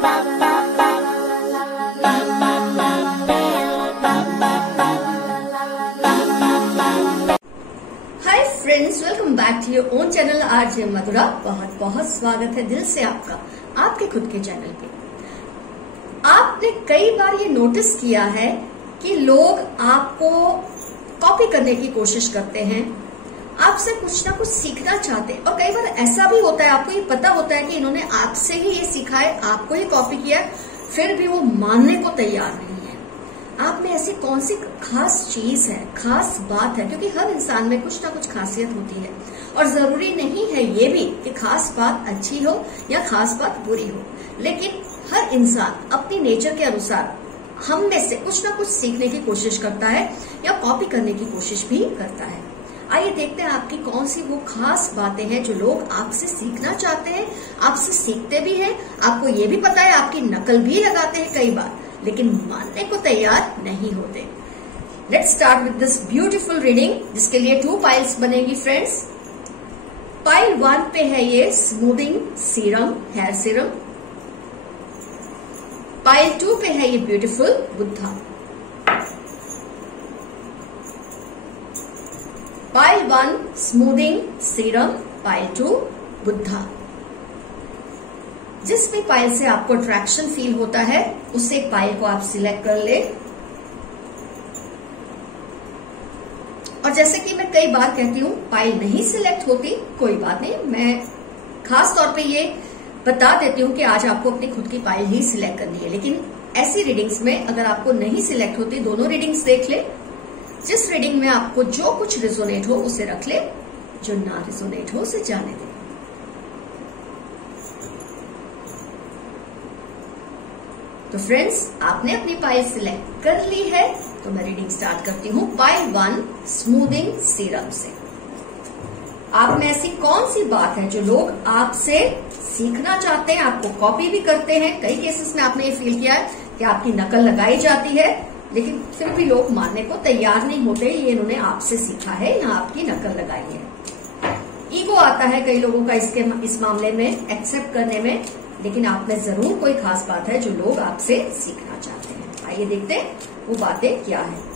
Hi friends, welcome back to your own channel RJ Madhura. बहुत बहुत स्वागत है दिल से आपका आपके खुद के चैनल पे। आपने कई बार ये नोटिस किया है कि लोग आपको कॉपी करने की कोशिश करते हैं, आपसे कुछ ना कुछ सीखना चाहते हैं। और कई बार ऐसा भी होता है, आपको ये पता होता है कि इन्होंने आपसे ही ये सीखा है, आपको ही कॉपी किया है, फिर भी वो मानने को तैयार नहीं है। आप में ऐसी कौन सी खास चीज है, खास बात है? क्योंकि हर इंसान में कुछ ना कुछ खासियत होती है और जरूरी नहीं है ये भी कि खास बात अच्छी हो या खास बात बुरी हो, लेकिन हर इंसान अपनी नेचर के अनुसार हम में से कुछ ना कुछ सीखने की कोशिश करता है या कॉपी करने की कोशिश भी करता है। आइए देखते हैं आपकी कौन सी वो खास बातें हैं जो लोग आपसे सीखना चाहते हैं, आपसे सीखते भी हैं, आपको ये भी पता है, आपकी नकल भी लगाते हैं कई बार, लेकिन मानने को तैयार नहीं होते। Let's start with this beautiful reading, जिसके लिए 2 पाइल्स बनेगी फ्रेंड्स। पाइल 1 पे है ये smoothing serum, hair serum. Pile 2 पे है ये beautiful Buddha. Pile 1 smoothing serum, pile 2 Buddha. जिस भी पाइल से आपको अट्रैक्शन फील होता है, उससे एक पाइल को आप सिलेक्ट कर ले। और जैसे कि मैं कई बार कहती हूँ, पाइल नहीं सिलेक्ट होती, कोई बात नहीं, मैं खास तौर पे ये बता देती हूँ कि आज आपको अपनी खुद की पाइल ही सिलेक्ट करनी है। लेकिन ऐसी रीडिंग्स में अगर आपको नहीं सिलेक्ट होती, दोनों रीडिंग्स देख ले। जिस रीडिंग में आपको जो कुछ रिजोनेट हो उसे रख ले, जो ना रिजोनेट हो उसे जाने दे। तो फ्रेंड्स, आपने अपनी पाइल सिलेक्ट कर ली है, तो मैं रीडिंग स्टार्ट करती हूँ पाइल 1 स्मूथिंग सीरम से। आप में ऐसी कौन सी बात है जो लोग आपसे सीखना चाहते हैं, आपको कॉपी भी करते हैं? कई केसेस में आपने ये फील किया है कि आपकी नकल लगाई जाती है, लेकिन फिर भी लोग मानने को तैयार नहीं होते ये इन्होंने आपसे सीखा है या आपकी नकल लगाई है। ईगो आता है कई लोगों का इस मामले में एक्सेप्ट करने में, लेकिन आप में जरूर कोई खास बात है जो लोग आपसे सीखना चाहते हैं। आइए देखते हैं वो बातें क्या है।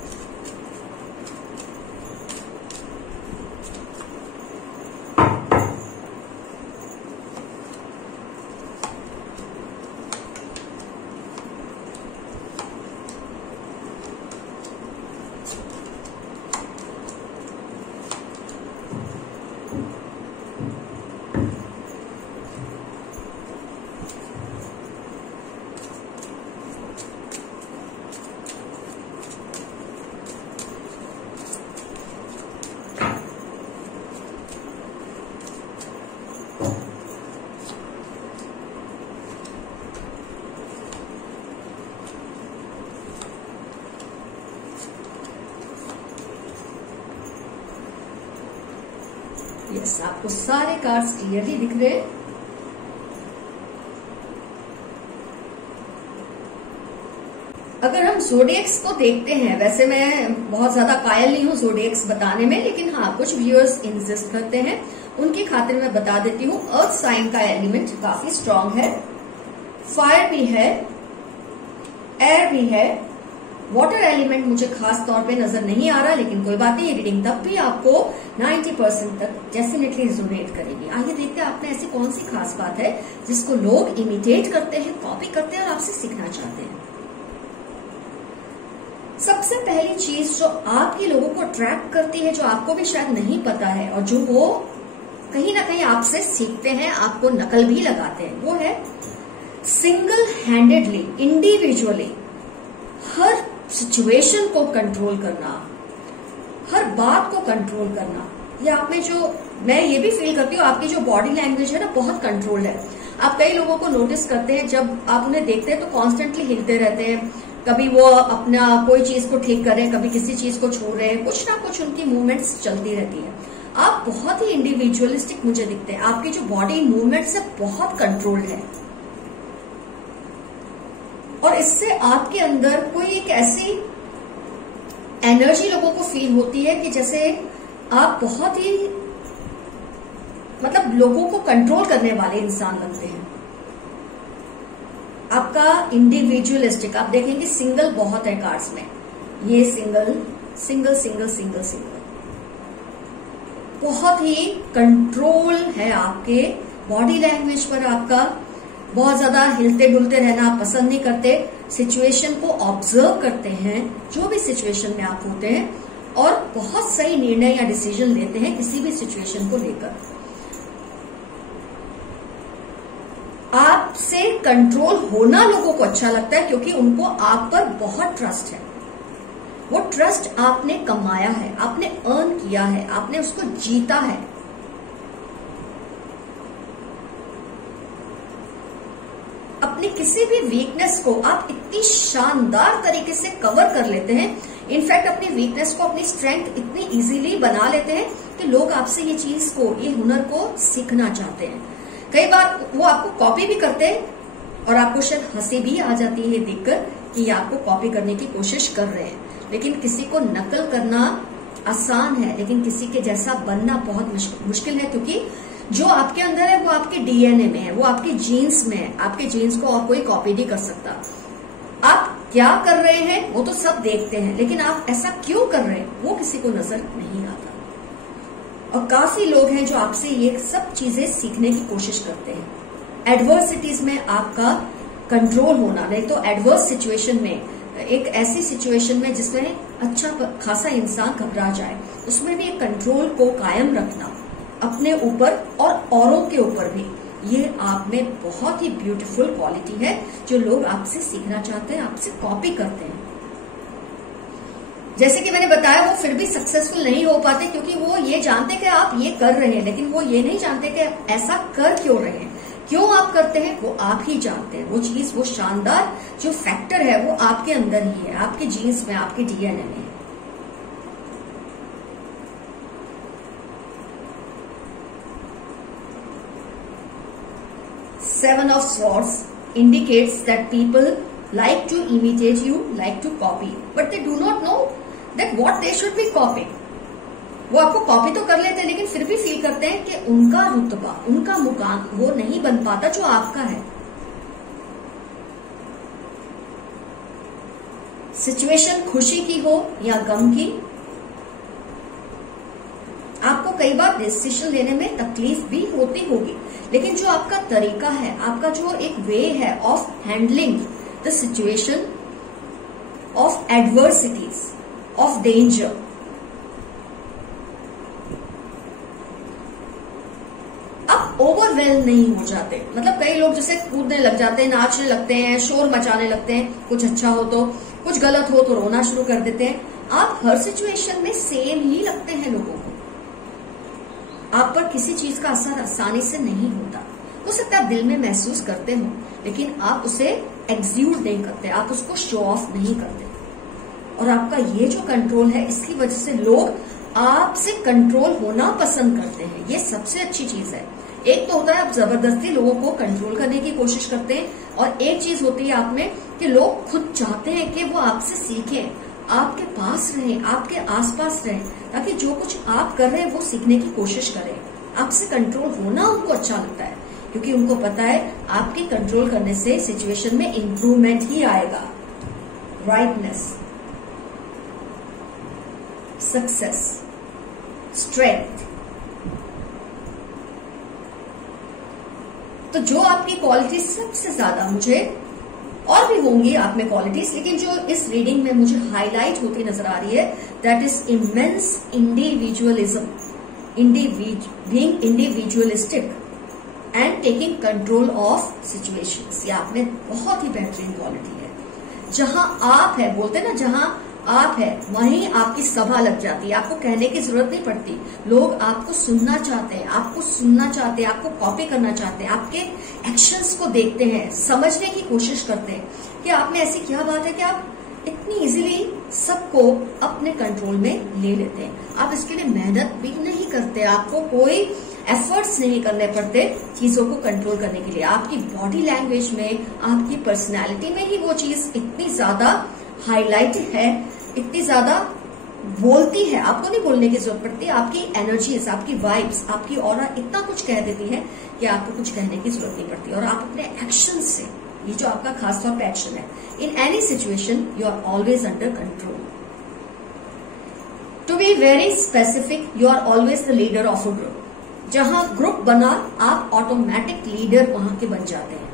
यस, आपको सारे कार्ड्स क्लियरली दिख रहे हैं। अगर हम ज़ोडिएक्स को देखते हैं, वैसे मैं बहुत ज्यादा कायल नहीं हूँ ज़ोडिएक्स बताने में, लेकिन हाँ कुछ व्यूअर्स इंसिस्ट करते हैं, उनकी खातिर मैं बता देती हूँ। अर्थ साइन का एलिमेंट काफी स्ट्रांग है, फायर भी है, एयर भी है, वाटर एलिमेंट मुझे खास तौर पे नजर नहीं आ रहा, लेकिन कोई बात नहीं, ये रीडिंग तब भी आपको 90% तक डेफिनेटली रिजोनेट करेगी। आइए देखते हैं आप में ऐसी कौन सी खास बात है जिसको लोग इमिटेट करते हैं, कॉपी करते हैं और आपसे सीखना चाहते हैं। सबसे पहली चीज जो आपके लोगों को अट्रैक्ट करती है, जो आपको भी शायद नहीं पता है और जो वो कहीं ना कहीं आपसे सीखते हैं, आपको नकल भी लगाते हैं, वो है सिंगल हैंडेडली, इंडिविजुअली हर सिचुएशन को कंट्रोल करना, हर बात को कंट्रोल करना। ये आप में जो, मैं ये भी फील करती हूँ, आपकी जो बॉडी लैंग्वेज है ना, बहुत कंट्रोल है। आप कई लोगों को नोटिस करते हैं, जब आप उन्हें देखते हैं तो कॉन्स्टेंटली हिलते रहते हैं, कभी वो अपना कोई चीज को ठीक कर रहे हैं, कभी किसी चीज को छू रहे हैं, कुछ ना कुछ उनकी मूवमेंट्स चलती रहती है। आप बहुत ही इंडिविजुअलिस्टिक मुझे दिखते हैं, आपकी जो बॉडी मूवमेंट्स है बहुत कंट्रोल्ड है, और इससे आपके अंदर कोई एक ऐसी एनर्जी लोगों को फील होती है कि जैसे आप बहुत ही मतलब लोगों को कंट्रोल करने वाले इंसान बनते हैं। आपका इंडिविजुअलिस्टिक, आप देखेंगे सिंगल बहुत है कार्ड्स में, ये single single single single single, बहुत ही कंट्रोल है आपके बॉडी लैंग्वेज पर, आपका बहुत ज्यादा हिलते डुलते रहना आप पसंद नहीं करते, सिचुएशन को ऑब्जर्व करते हैं जो भी सिचुएशन में आप होते हैं, और बहुत सही निर्णय या डिसीजन लेते हैं किसी भी सिचुएशन को लेकर। आपसे कंट्रोल होना लोगों को अच्छा लगता है क्योंकि उनको आप पर बहुत ट्रस्ट है। वो ट्रस्ट आपने कमाया है, आपने अर्न किया है, आपने उसको जीता है। अपनी किसी भी वीकनेस को आप इतनी शानदार तरीके से कवर कर लेते हैं, इनफैक्ट अपनी वीकनेस को अपनी स्ट्रेंथ इतनी इजीली बना लेते हैं कि लोग आपसे ये चीज को, ये हुनर को सीखना चाहते हैं। कई बार वो आपको कॉपी भी करते हैं और आपको शायद हंसी भी आ जाती है ये देखकर कि ये आपको कॉपी करने की कोशिश कर रहे हैं। लेकिन किसी को नकल करना आसान है, लेकिन किसी के जैसा बनना बहुत मुश्किल है, क्योंकि जो आपके अंदर है वो आपके डीएनए में है, वो आपके जीन्स में है। आपके जीन्स को और कोई कॉपी नहीं कर सकता। आप क्या कर रहे हैं वो तो सब देखते हैं, लेकिन आप ऐसा क्यों कर रहे हैं वो किसी को नजर नहीं आता। और काफी लोग हैं जो आपसे ये सब चीजें सीखने की कोशिश करते हैं। एडवर्सिटीज में आपका कंट्रोल होना, नहीं तो एडवर्स सिचुएशन में, एक ऐसी सिचुएशन में जिसमें अच्छा खासा इंसान घबरा जाए, उसमें भी एक कंट्रोल को कायम रखना अपने ऊपर और औरों के ऊपर भी, ये आप में बहुत ही ब्यूटीफुल क्वालिटी है जो लोग आपसे सीखना चाहते हैं, आपसे कॉपी करते हैं। जैसे कि मैंने बताया, वो फिर भी सक्सेसफुल नहीं हो पाते क्योंकि वो ये जानते कि आप ये कर रहे हैं, लेकिन वो ये नहीं जानते कि आप ऐसा कर क्यों रहे हैं, क्यों आप करते हैं वो आप ही जानते हैं। वो चीज, वो शानदार जो फैक्टर है वो आपके अंदर ही है, आपके जीन्स में, आपके डीएनए में है। Seven of Swords indicates that people like to imitate you, like to copy, but they do not know that what they should be copying. वो आपको कॉपी तो कर लेते हैं, लेकिन फिर भी फील करते हैं कि उनका रुतबा, उनका मुकाम वो नहीं बन पाता जो आपका है। सिचुएशन खुशी की हो या गम की, आपको कई बार डिसीजन लेने में तकलीफ भी होती होगी, लेकिन जो आपका तरीका है, आपका जो एक वे है of handling the situation, of adversities, of danger, आप ओवरवेल्म नहीं हो जाते। मतलब कई लोग जैसे कूदने लग जाते हैं, नाचने लगते हैं, शोर मचाने लगते हैं, कुछ अच्छा हो तो, कुछ गलत हो तो रोना शुरू कर देते हैं। आप हर सिचुएशन में सेम ही लगते हैं लोगों को, आप पर किसी चीज का असर आसानी से नहीं होता। हो सकता है दिल में महसूस करते हो, लेकिन आप उसे एग्जीक्यूट नहीं करते, आप उसको शो ऑफ नहीं करते। और आपका ये जो कंट्रोल है, इसकी वजह से लोग आपसे कंट्रोल होना पसंद करते हैं। ये सबसे अच्छी चीज है। एक तो होता है आप जबरदस्ती लोगों को कंट्रोल करने की कोशिश करते हैं, और एक चीज होती है आप में कि लोग खुद चाहते हैं कि वो आपसे सीखें, आपके पास रहें, आपके आसपास रहें, ताकि जो कुछ आप कर रहे हैं वो सीखने की कोशिश करें। आपसे कंट्रोल होना उनको अच्छा लगता है, क्योंकि उनको पता है आपके कंट्रोल करने से सिचुएशन में इंप्रूवमेंट ही आएगा। Rightness, success, strength. तो जो आपकी क्वालिटी सबसे ज्यादा, मुझे और भी होंगी आप में क्वालिटीज, लेकिन जो इस रीडिंग में मुझे हाईलाइट होती नजर आ रही है, that is immense individualism, being individualistic and taking control of situations. ये आप में बहुत ही बेहतरीन क्वालिटी है। जहां आप है, बोलते हैं ना, जहां आप है वहीं आपकी सभा लग जाती है, आपको कहने की जरूरत नहीं पड़ती। लोग आपको सुनना चाहते हैं, आपको सुनना चाहते हैं, आपको कॉपी करना चाहते हैं, आपके एक्शंस को देखते हैं, समझने की कोशिश करते हैं कि आप में ऐसी क्या बात है कि आप इतनी इजीली सबको अपने कंट्रोल में ले लेते हैं। आप इसके लिए मेहनत भी नहीं करते, आपको कोई एफर्ट्स नहीं करने पड़ते चीजों को कंट्रोल करने के लिए। आपकी बॉडी लैंग्वेज में, आपकी पर्सनैलिटी में ही वो चीज इतनी ज्यादा हाईलाइट है, इतनी ज्यादा बोलती है, आपको नहीं बोलने की जरूरत पड़ती। आपकी एनर्जीज, आपकी वाइब्स, आपकी ऑरा इतना कुछ कह देती है कि आपको कुछ कहने की जरूरत नहीं पड़ती, और आप अपने एक्शन से ये जो आपका खास तौर पे एक्शन है, in any situation you are always under control. To be very specific, you are always the leader of a group. जहां ग्रुप बना, आप ऑटोमेटिक लीडर वहां के बन जाते हैं।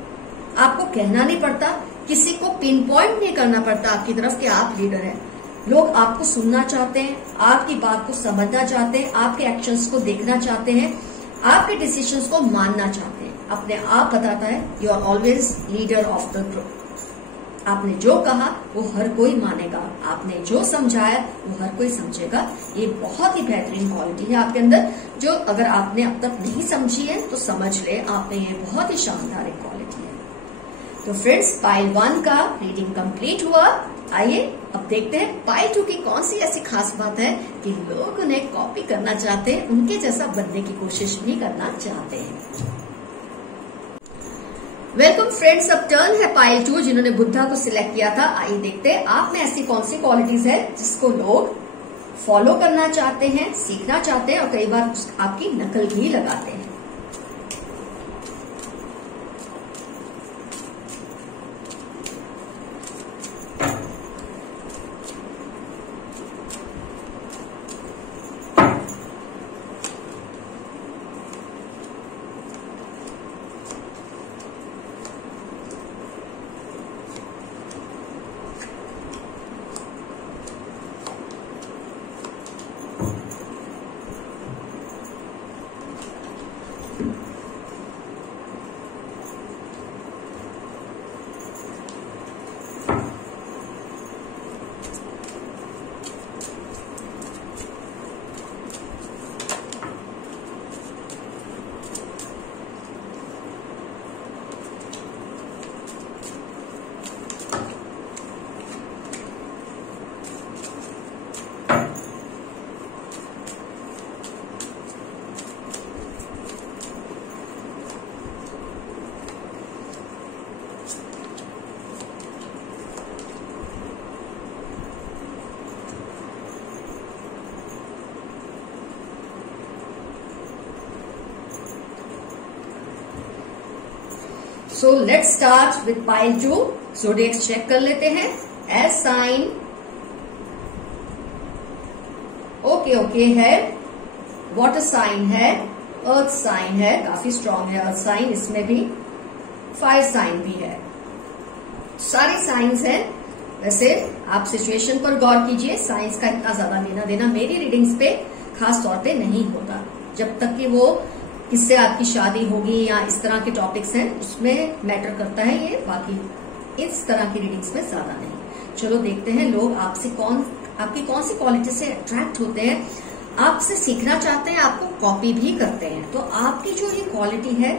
आपको कहना नहीं पड़ता, किसी को पिन पॉइंट नहीं करना पड़ता आपकी तरफ कि आप लीडर हैं। लोग आपको सुनना चाहते हैं, आपकी बात को समझना चाहते हैं, आपके एक्शंस को देखना चाहते हैं, आपके डिसीजंस को मानना चाहते हैं। अपने आप बताता है you are always leader of the group. आपने जो कहा वो हर कोई मानेगा, आपने जो समझाया वो हर कोई समझेगा। ये बहुत ही बेहतरीन क्वालिटी है आपके अंदर, जो अगर आपने अब तक नहीं समझी है तो समझ ले, आप में ये बहुत ही शानदार एक क्वालिटी है। तो फ्रेंड्स, पाइल 1 का रीडिंग कंप्लीट हुआ। आइए अब देखते हैं पाइल 2 की कौन सी ऐसी खास बात है कि लोग उन्हें कॉपी करना चाहते हैं, उनके जैसा बनने की कोशिश भी करना चाहते हैं। वेलकम फ्रेंड्स, अब टर्न है पाइल 2 जिन्होंने बुद्धा को सिलेक्ट किया था। आइए देखते हैं आप में ऐसी कौन सी क्वालिटीज है जिसको लोग फॉलो करना चाहते हैं, सीखना चाहते हैं और कई बार आपकी नकल भी लगाते हैं। So let's start with pile 2। Zodiacs check कर लेते हैं। एयर साइन ओके है, वाटर साइन है, अर्थ साइन है, काफी स्ट्रांग है अर्थ साइन, इसमें भी फायर साइन भी है, सारे साइंस हैं। वैसे आप सिचुएशन पर गौर कीजिए, साइंस का इतना ज्यादा लेना देना मेरी रीडिंग्स पे खास तौर पे नहीं होता। जब तक कि वो किससे आपकी शादी होगी या इस तरह के टॉपिक्स हैं उसमें मैटर करता है ये, बाकी इस तरह की रीडिंग्स में ज्यादा नहीं। चलो देखते हैं लोग आपसे आपकी कौन सी क्वालिटी से अट्रैक्ट होते हैं, आपसे सीखना चाहते हैं, आपको कॉपी भी करते हैं। तो आपकी जो ये क्वालिटी है,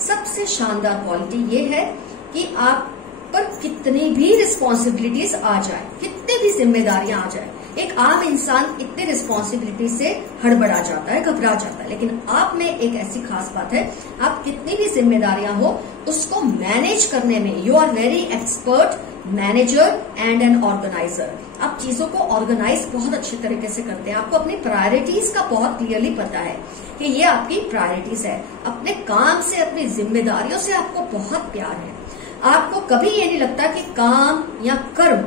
सबसे शानदार क्वालिटी ये है कि आप पर कितनी भी रिस्पॉन्सिबिलिटीज आ जाए, कितनी भी जिम्मेदारियां आ जाए, एक आम इंसान इतनी रिस्पॉन्सिबिलिटी से हड़बड़ा जाता है, घबरा जाता है, लेकिन आप में एक ऐसी खास बात है, आप कितनी भी जिम्मेदारियां हो उसको मैनेज करने में you are very expert manager and an organiser. आप चीजों को ऑर्गेनाइज बहुत अच्छे तरीके से करते हैं, आपको अपनी प्रायोरिटीज का बहुत क्लियरली पता है कि ये आपकी प्रायोरिटीज है। अपने काम से, अपनी जिम्मेदारियों से आपको बहुत प्यार है। आपको कभी ये नहीं लगता कि काम या कर्म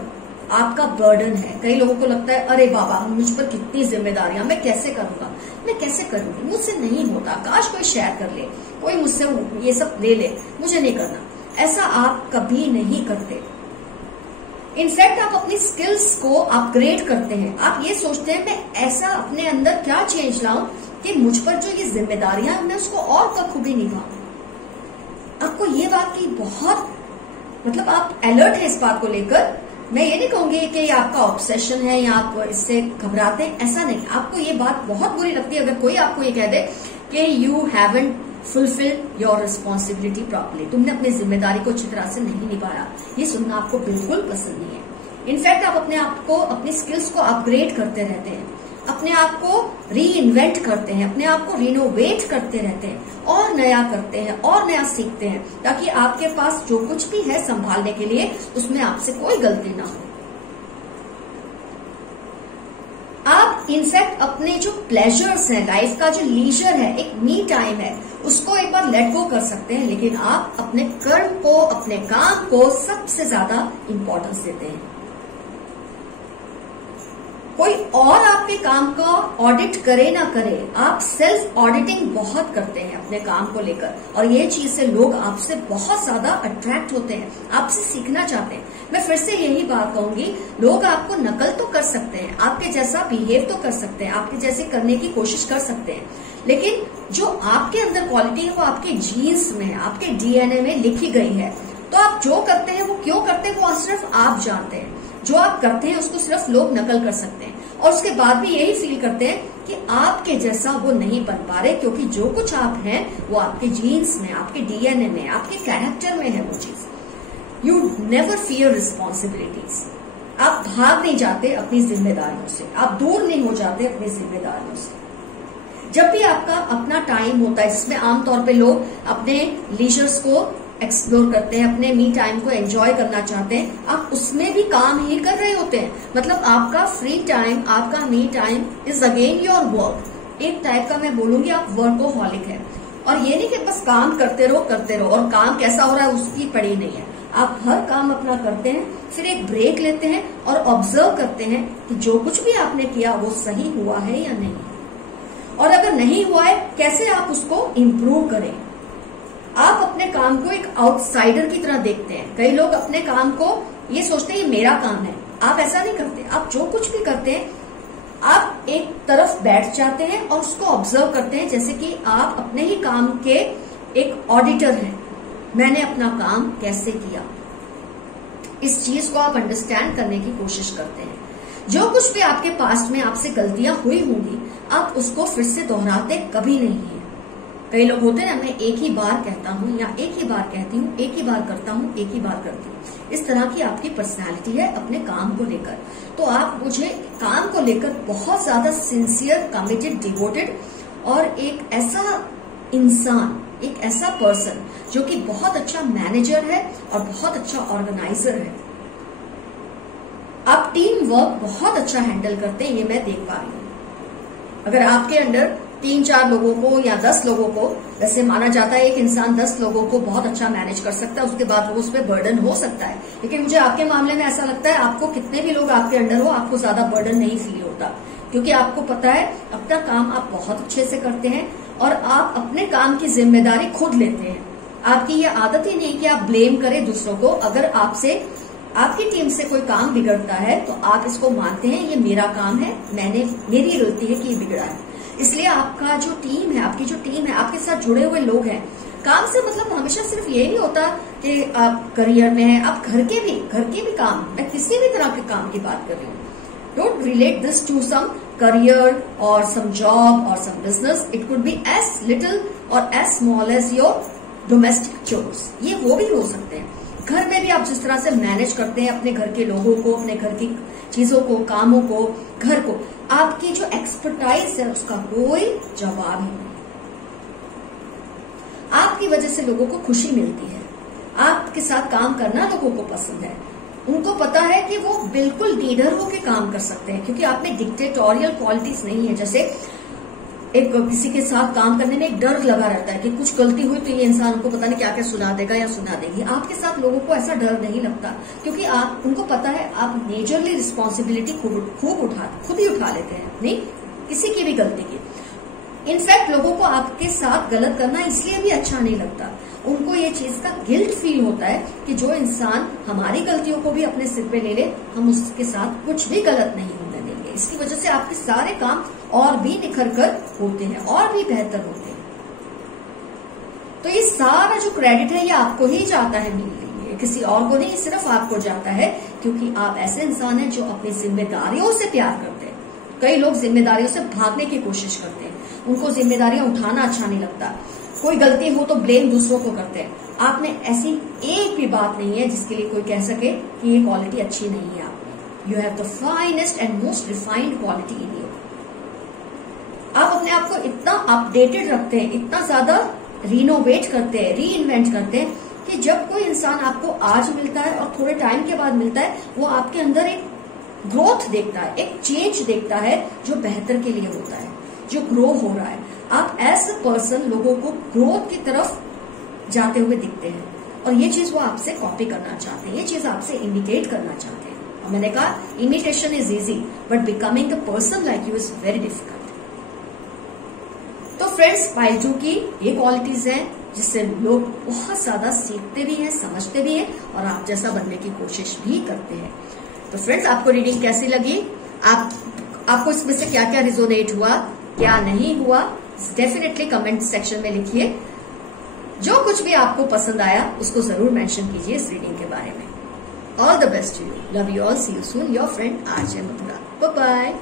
आपका बर्डन है। कई लोगों को लगता है अरे बाबा मुझ पर कितनी जिम्मेदारियां, मैं कैसे करूंगा, मैं कैसे करूंगी, मुझसे नहीं होता, काश कोई शेयर कर ले, कोई मुझसे ये सब ले ले, मुझे नहीं करना। ऐसा आप कभी नहीं करते। इनफैक्ट आप अपनी स्किल्स को अपग्रेड करते हैं। आप ये सोचते हैं मैं ऐसा अपने अंदर क्या चेंज लाऊं कि मुझ पर जो ये जिम्मेदारियां मैं उसको और बखूबी निभाऊं। आपको ये बात की बहुत आप अलर्ट है इस बात को लेकर। मैं ये नहीं कहूंगी कि ये आपका ऑब्सेशन है या आप इससे घबराते हैं, ऐसा नहीं। आपको ये बात बहुत बुरी लगती है अगर कोई आपको ये कह दे कि you haven't fulfil your responsibility properly, तुमने अपनी जिम्मेदारी को अच्छी तरह से नहीं निभाया। ये सुनना आपको बिल्कुल पसंद नहीं है। इनफैक्ट आप अपने आप को, अपनी स्किल्स को अपग्रेड करते रहते हैं, अपने आप को री इन्वेंट करते हैं, अपने आप को रिनोवेट करते रहते हैं, और नया करते हैं और नया सीखते हैं, ताकि आपके पास जो कुछ भी है संभालने के लिए उसमें आपसे कोई गलती ना हो। आप आप इनफैक्ट अपने जो प्लेजर्स हैं, लाइफ का जो लीजर है, एक मी टाइम है, उसको एक बार लेट गो कर सकते हैं, लेकिन आप अपने कर्म को, अपने काम को सबसे ज्यादा इंपॉर्टेंस देते हैं। कोई और आपके काम का ऑडिट करे ना करे, आप सेल्फ ऑडिटिंग बहुत करते हैं अपने काम को लेकर, और ये चीज से लोग आपसे बहुत ज्यादा अट्रैक्ट होते हैं, आपसे सीखना चाहते हैं। मैं फिर से यही बात कहूंगी, लोग आपको नकल तो कर सकते हैं, आपके जैसा बिहेव तो कर सकते हैं, आपके जैसे करने की कोशिश कर सकते हैं, लेकिन जो आपके अंदर क्वालिटी है वो आपके जीन्स में, आपके डीएनए में लिखी गई है। तो आप जो करते हैं वो क्यों करते हैं वो सिर्फ आप जानते हैं। जो आप करते हैं उसको सिर्फ लोग नकल कर सकते हैं, और उसके बाद भी यही फील करते हैं कि आपके जैसा वो नहीं बन पा रहे, क्योंकि जो कुछ आप हैं वो आपके जीन्स में, आपके डीएनए में, आपके कैरेक्टर में है वो चीज। You never fear responsibilities. आप भाग नहीं जाते अपनी जिम्मेदारियों से, आप दूर नहीं हो जाते अपनी जिम्मेदारियों से। जब भी आपका अपना टाइम होता है, जिसमें आमतौर पे लोग अपने लीजर्स को एक्सप्लोर करते हैं, अपने मी टाइम को एंजॉय करना चाहते हैं, आप उसमें भी काम ही कर रहे होते हैं। मतलब आपका फ्री टाइम, आपका me time is again your work. एक टाइप का मैं बोलूंगी आप वर्कोहॉलिक है। और ये नहीं कि बस काम करते रहो और काम कैसा हो रहा है उसकी पड़ी नहीं है। आप हर काम अपना करते हैं, फिर एक ब्रेक लेते हैं और ऑब्जर्व करते हैं कि जो कुछ भी आपने किया वो सही हुआ है या नहीं, और अगर नहीं हुआ है कैसे आप उसको इम्प्रूव करें। आप अपने काम को एक आउटसाइडर की तरह देखते हैं। कई लोग अपने काम को ये सोचते हैं ये मेरा काम है, आप ऐसा नहीं करते। आप जो कुछ भी करते हैं आप एक तरफ बैठ जाते हैं और उसको ऑब्जर्व करते हैं, जैसे कि आप अपने ही काम के एक ऑडिटर हैं। मैंने अपना काम कैसे किया, इस चीज को आप अंडरस्टैंड करने की कोशिश करते हैं। जो कुछ भी आपके पास्ट में आपसे गलतियां हुई होंगी आप उसको फिर से दोहराते कभी नहीं है। कई लोग होते हैं ना, मैं एक ही बार कहता हूँ या एक ही बार कहती हूँ, एक ही बार करता हूँ, एक ही बार करती हूँ। इस तरह की आपकी पर्सनालिटी है अपने काम को लेकर। तो आप मुझे काम को लेकर बहुत ज्यादा सिंसियर, कमिटेड, डिवोटेड और एक ऐसा इंसान, एक ऐसा पर्सन जो कि बहुत अच्छा मैनेजर है और बहुत अच्छा ऑर्गेनाइजर है। आप टीम वर्क बहुत अच्छा हैंडल करते हैं, ये मैं देख पा रही हूँ। अगर आपके अंडर 3-4 लोगों को या 10 लोगों को, वैसे माना जाता है एक इंसान 10 लोगों को बहुत अच्छा मैनेज कर सकता है, उसके बाद वो उस पर बर्डन हो सकता है। लेकिन मुझे आपके मामले में ऐसा लगता है आपको कितने भी लोग आपके अंडर हो आपको ज्यादा बर्डन नहीं फील होता, क्योंकि आपको पता है अपना काम आप बहुत अच्छे से करते हैं और आप अपने काम की जिम्मेदारी खुद लेते हैं। आपकी ये आदत ही नहीं कि आप ब्लेम करें दूसरों को। अगर आपसे, आपकी टीम से कोई काम बिगड़ता है तो आप इसको मानते हैं ये मेरा काम है, मेरी गलती है कि ये बिगड़ा है। इसलिए आपका जो टीम है, आपकी जो टीम है, आपके साथ जुड़े हुए लोग हैं, काम से मतलब हमेशा सिर्फ ये नहीं होता कि आप करियर में हैं, आप घर के भी काम, मैं किसी भी तरह के काम की बात कर रही हूँ। Don't relate this to some career और सम जॉब और some business. It could be as little और as small as your domestic chores. ये वो भी हो सकते हैं। घर में भी आप जिस तरह से मैनेज करते हैं अपने घर के लोगों को, अपने घर की चीजों को, कामों को, घर को, आपकी जो एक्सपर्टाइज है उसका कोई जवाब ही नहीं। आपकी वजह से लोगों को खुशी मिलती है, आपके साथ काम करना लोगों को पसंद है। उनको पता है कि वो बिल्कुल लीडर होकर काम कर सकते हैं, क्योंकि आप में डिक्टेटोरियल क्वालिटीज नहीं है। जैसे एक किसी के साथ काम करने में एक डर लगा रहता है कि कुछ गलती हुई तो ये इंसान उनको पता नहीं क्या क्या सुना देगा या सुना देगी। आपके साथ लोगों को ऐसा डर नहीं लगता, क्योंकि आप, उनको पता है आप मेजरली रिस्पॉन्सिबिलिटी खुद ही उठा लेते हैं, नहीं किसी की भी गलती की। इनफैक्ट लोगों को आपके साथ गलत करना इसलिए भी अच्छा नहीं लगता, उनको ये चीज का गिल्ट फील होता है कि जो इंसान हमारी गलतियों को भी अपने सिर पे ले ले, हम उसके साथ कुछ भी गलत नहीं होने देंगे। इसकी वजह से आपके सारे काम और भी निखर कर होते हैं और भी बेहतर होते हैं। तो ये सारा जो क्रेडिट है ये आपको ही जाता है मिलने में, किसी और को नहीं, सिर्फ आपको जाता है, क्योंकि आप ऐसे इंसान हैं जो अपनी जिम्मेदारियों से प्यार करते हैं। कई लोग जिम्मेदारियों से भागने की कोशिश करते हैं, उनको जिम्मेदारियां उठाना अच्छा नहीं लगता, कोई गलती हो तो ब्लेम दूसरों को करते हैं। आप में ऐसी एक भी बात नहीं है जिसके लिए कोई कह सके कि ये क्वालिटी अच्छी नहीं है आप में। You have the finest and most refined quality in you. आप अपने आप को इतना अपडेटेड रखते हैं, इतना ज्यादा रिनोवेट करते हैं, री इन्वेंट करते हैं कि जब कोई इंसान आपको आज मिलता है और थोड़े टाइम के बाद मिलता है, वो आपके अंदर एक ग्रोथ देखता है, एक चेंज देखता है जो बेहतर के लिए होता है, जो ग्रो हो रहा है। आप एज अ पर्सन लोगों को ग्रोथ की तरफ जाते हुए दिखते हैं और ये चीज वो आपसे कॉपी करना चाहते हैं, ये चीज आपसे इमिटेट करना चाहते हैं। और मैंने कहा imitation is easy but becoming the person like you is very difficult. तो फ्रेंड्स, पाइल 2 की ये क्वालिटीज हैं जिससे लोग बहुत ज्यादा सीखते भी हैं, समझते भी हैं और आप जैसा बनने की कोशिश भी करते हैं। तो फ्रेंड्स, आपको रीडिंग कैसी लगी? आपको इसमें से क्या क्या रिजोनेट हुआ, क्या नहीं हुआ, डेफिनेटली कमेंट सेक्शन में लिखिए। जो कुछ भी आपको पसंद आया उसको जरूर मेंशन कीजिए इस रीडिंग के बारे में। All the best to you, love you all, see you soon, your friend RJ Mathura, bye bye.